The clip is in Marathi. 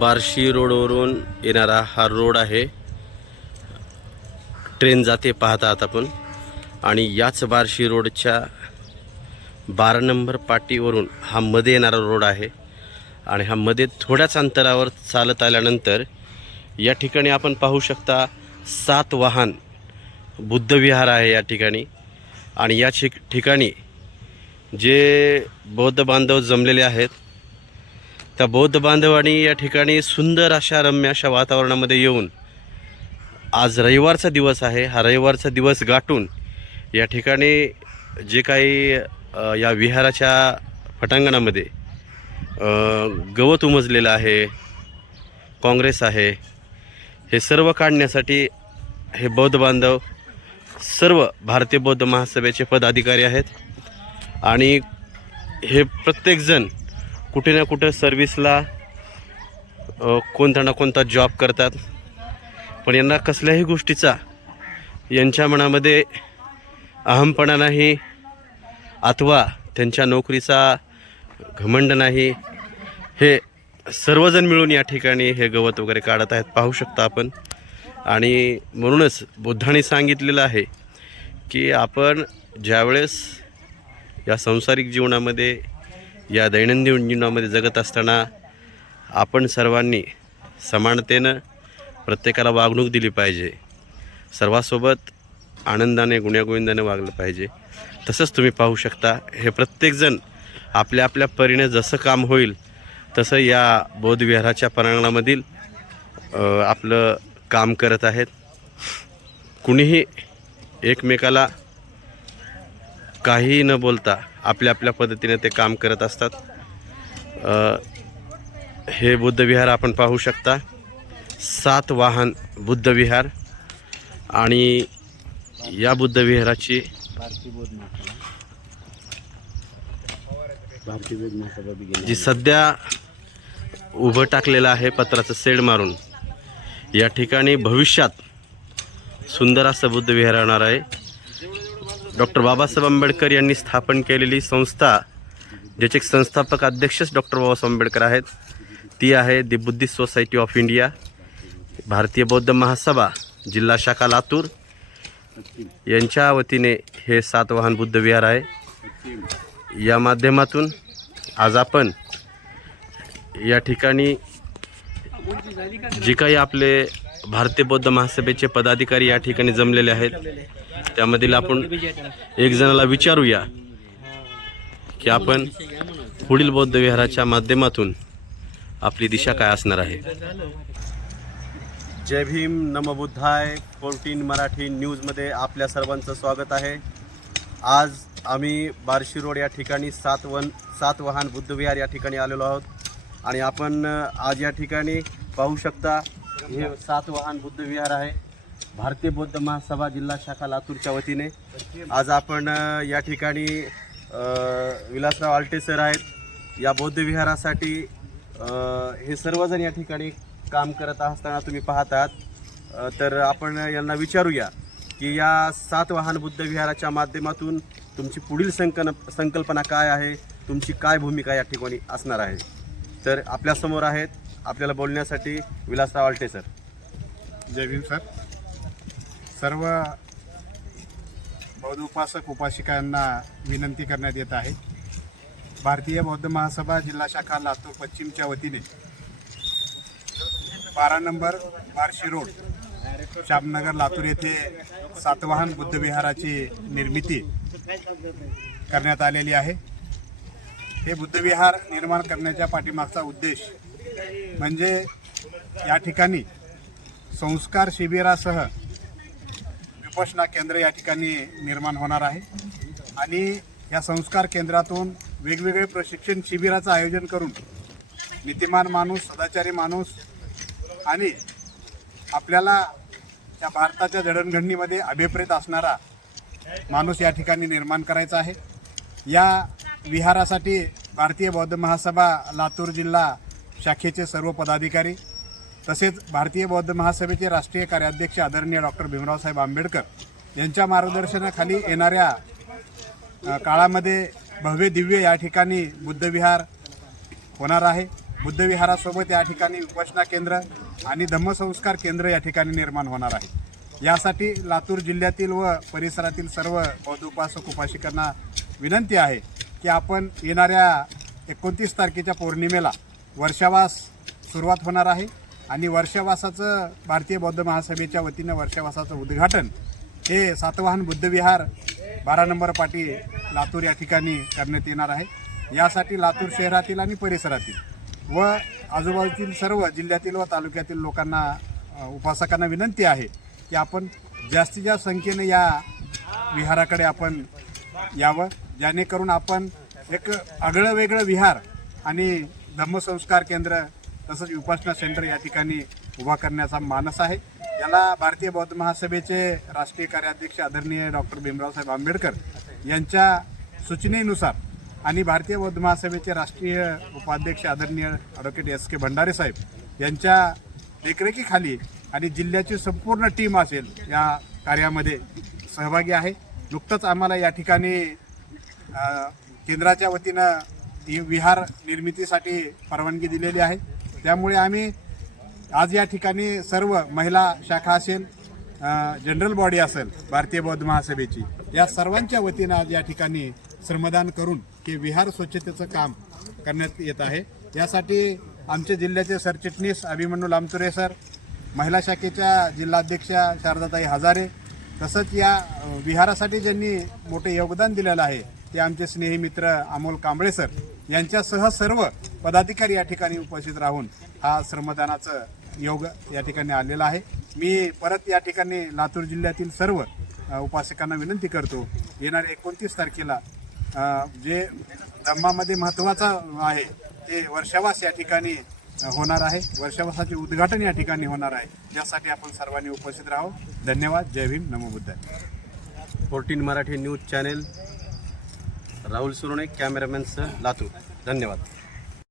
बार्शी रोडवरून येणारा हा रोड आहे. ट्रेन जाते पाहता आहात आपण. आणि याच बार्शी रोडच्या 12 नंबर पाटीवरून हा मध्ये येणारा रोड आहे. आणि हा मध्ये थोड्याच अंतरावर चालत आल्यानंतर या ठिकाणी आपण पाहू शकता 7 वाहन बुद्धविहार आहे या ठिकाणी. आणि या ठिकाणी जे बौद्ध बांधव जमलेले आहेत, त्या बौद्ध बांधवांनी या ठिकाणी सुंदर अशा रम्य अशा वातावरणामध्ये येऊन, आज रविवारचा दिवस आहे, हा रविवारचा दिवस गाठून या ठिकाणी जे काही या विहाराच्या पटांगणामध्ये गवत उमजलेलं आहे, काँग्रेस आहे, हे सर्व काढण्यासाठी हे बौद्ध बांधव सर्व भारतीय बौद्ध महासभेचे पदाधिकारी आहेत. आणि हे प्रत्येकजण कुठे ना कुठे सर्व्हिसला कोणता ना कोणता जॉब करतात, पण यांना कसल्याही गोष्टीचा यांच्या मनामध्ये अहमपणा नाही अथवा त्यांच्या नोकरीचा घमंड नाही. हे सर्वजण मिळून या ठिकाणी हे गवत वगैरे काढत आहेत, पाहू शकता आपण. आणि म्हणूनच बुद्धांनी सांगितलेलं आहे की आपण ज्यावेळेस या सांसारिक जीवनामध्ये, या दैनंदिन जीवनामध्ये जगत असताना आपण सर्वांनी समानतेनं प्रत्येकाला वागणूक दिली पाहिजे, सर्वांसोबत आनंदाने गुण्यागोविंदाने वागलं पाहिजे. तसंच तुम्ही पाहू शकता हे प्रत्येकजण आपल्या आपल्या परीने जसं काम होईल तसं या बौद्धविहाराच्या प्रांगणामधील आपलं काम करत आहेत. कुणीही एकमेकाला काही न बोलता आपल्या आपल्या पद्धतीने ते काम करत असतात. हे बुद्धविहार आपण पाहू शकता, 7 वाहन बुद्धविहार. आणि या बुद्धविहाराची जी सध्या उभं टाकलेलं आहे पत्राचं शेड मारून, या ठिकाणी भविष्यात सुंदर असं बुद्धविहार राहणार आहे. डॉक्टर बाबासाहेब आंबेडकर यांनी स्थापन केलेली संस्था, ज्याचे संस्थापक अध्यक्षच डॉक्टर बाबासाहेब आंबेडकर आहेत, ती आहे दी बुद्धिस्ट सोसायटी ऑफ इंडिया, भारतीय बौद्ध महासभा जिल्हा शाखा लातूर यांच्या वतीने हे 7 वाहन बुद्धविहार आहे. या माध्यमातून आज आपण या ठिकाणी जे काही आपले भारतीय बौद्ध महासभेचे पदाधिकारी या ठिकाणी जमलेले आहेत, त्यामधील आपण एक जणाला विचारूया की आपण पुढील बौद्ध विहाराच्या माध्यमातून आपली दिशा काय असणार आहे. जय भीम, नमो बुद्धाय. 14 मराठी न्यूजमध्ये आपल्या सर्वांचं स्वागत आहे. आज आम्ही बार्शी रोड या ठिकाणी 7 वाहन बुद्धविहार या ठिकाणी आलेलो आहोत. आणि आपण आज या ठिकाणी पाहू शकता हे 7 वाहन बुद्धविहार आहे, भारतीय बौद्ध महासभा जिल्हा शाखा लातूरच्या वतीने. आज आपण या ठिकाणी विलासराव आलटे सर आहेत. या बौद्ध विहारासाठी हे सर्वजण या ठिकाणी काम करत असताना तुम्ही पाहत आहात. तर आपण यांना विचारूया की या 7 वाहन बुद्ध विहाराच्या माध्यमातून तुमची पुढील संकल्पना काय आहे, तुमची काय भूमिका या ठिकाणी असणार आहे. तर आपल्यासमोर आहेत आपल्याला बोलण्यासाठी विलासराव आलटे सर. जय भीम सर. सर्व बौद्ध उपासक उपासिका यांना विनंती करण्यात येत आहे. भारतीय बौद्ध महासभा जिल्हा शाखा लातूर पश्चिमच्या वतीने 12 नंबर बार्शी रोड, श्यामनगर, लातूर येथे 7 वाहन बुद्धविहाराची निर्मिती करण्यात आलेली आहे. हे बुद्धविहार निर्माण करण्याच्या पाठीमागचा उद्देश म्हणजे या ठिकाणी संस्कार शिबिरासह विपश्यना केंद्र या ठिकाणी निर्माण होणार आहे. आणि या संस्कार केंद्रातून वेगवेगळे प्रशिक्षण शिबिराचं आयोजन करून नीतिमान माणूस, सदाचारी माणूस आणि आपल्याला या भारताच्या जडणघडणीमध्ये अभिप्रेत असणारा माणूस या ठिकाणी निर्माण करायचा आहे. या विहारासाठी भारतीय बौद्ध महासभा लातूर जिल्हा शाखेचे सर्व पदाधिकारी तसेच भारतीय बौद्ध महासभेचे राष्ट्रीय कार्याध्यक्ष आदरणीय डॉक्टर भीमरावसाहेब आंबेडकर यांच्या मार्गदर्शनाखाली येणाऱ्या काळामध्ये भव्य दिव्य या ठिकाणी बुद्धविहार होणार आहे. बुद्धविहारासोबत या ठिकाणी उपासना केंद्र आणि धम्मसंस्कार केंद्र या ठिकाणी निर्माण होणार आहे। यासाठी लातूर जिल्ह्यातील व परिसरातील सर्व बौद्ध उपासक उपासिकांना विनंती आहे की आपण येणाऱ्या 29 तारखेच्या पौर्णिमेला वर्षावास सुरुवात होणार आहे आणि वर्षावासाचं भारतीय बौद्ध महासभेच्या वतीनं वर्षावासाचं उद्घाटन हे सातवाहन बुद्धविहार 12 नंबर पाटी लातूर या ठिकाणी करण्यात येणार आहे। यासाठी लातूर शहरातील आणि परिसरातील व आजूबाजूतील सर्व जिल्ह्यातील व तालुक्यातील लोकांना उपासकांना विनंती आहे की आपण जास्तीत जास्त संख्येने या विहाराकडे आपण यावं, जेणेकरून आपण एक आगळं वेगळं विहार आणि धम्मसंस्कार केंद्र तसंच उपासना सेंटर या ठिकाणी उभा करण्याचा मानस आहे। याला भारतीय बौद्ध महासभेचे राष्ट्रीय कार्याध्यक्ष आदरणीय डॉक्टर भीमरावसाहेब आंबेडकर यांच्या सूचनेनुसार आणि भारतीय बौद्ध महासभेचे राष्ट्रीय उपाध्यक्ष आदरणीय ॲडव्होकेट S.K. भंडारे साहेब यांच्या देखरेखीखाली आणि जिल्ह्याची संपूर्ण टीम असेल या कार्यामध्ये सहभागी आहे। नुकतंच आम्हाला या ठिकाणी केंद्राच्या वतीनं विहार निर्मितीसाठी परवानगी दिलेली आहे। त्यामुळे आम्ही आज या ठिकाणी सर्व महिला शाखा असेल, जनरल बॉडी असेल भारतीय बौद्ध महासभेची, या सर्वांच्या वतीनं आज या ठिकाणी श्रमदान करून की विहार स्वच्छतेचं काम करण्यात येत आहे। यासाठी आमचे जिल्ह्याचे सरचिटणीस अभिमन्यू लामतुरे सर, महिला शाखेच्या जिल्हाध्यक्षा शारदाताई हजारे, तसंच या विहारासाठी ज्यांनी मोठे योगदान दिलेलं आहे ते आमचे स्नेही मित्र अमोल कांबळे सर यांच्यासह सर्व पदाधिकारी या ठिकाणी उपस्थित राहून हा श्रमदानाचं योग या ठिकाणी आलेला आहे। मी परत या ठिकाणी लातूर जिल्ह्यातील सर्व उपासकांना विनंती करतो, येणाऱ्या 29 तारखेला जे धम्मामध्ये महत्त्वाचं आहे ते वर्षावास या ठिकाणी होणार आहे। वर्षावासाचे उद्घाटन या ठिकाणी होणार आहे। यासाठी आपण सर्वांनी उपस्थित राहू। धन्यवाद। जय भीम, नमो बुद्धाय। 14 Marathi news channel, Rahul Surne, cameraman sir, Latur. धन्यवाद।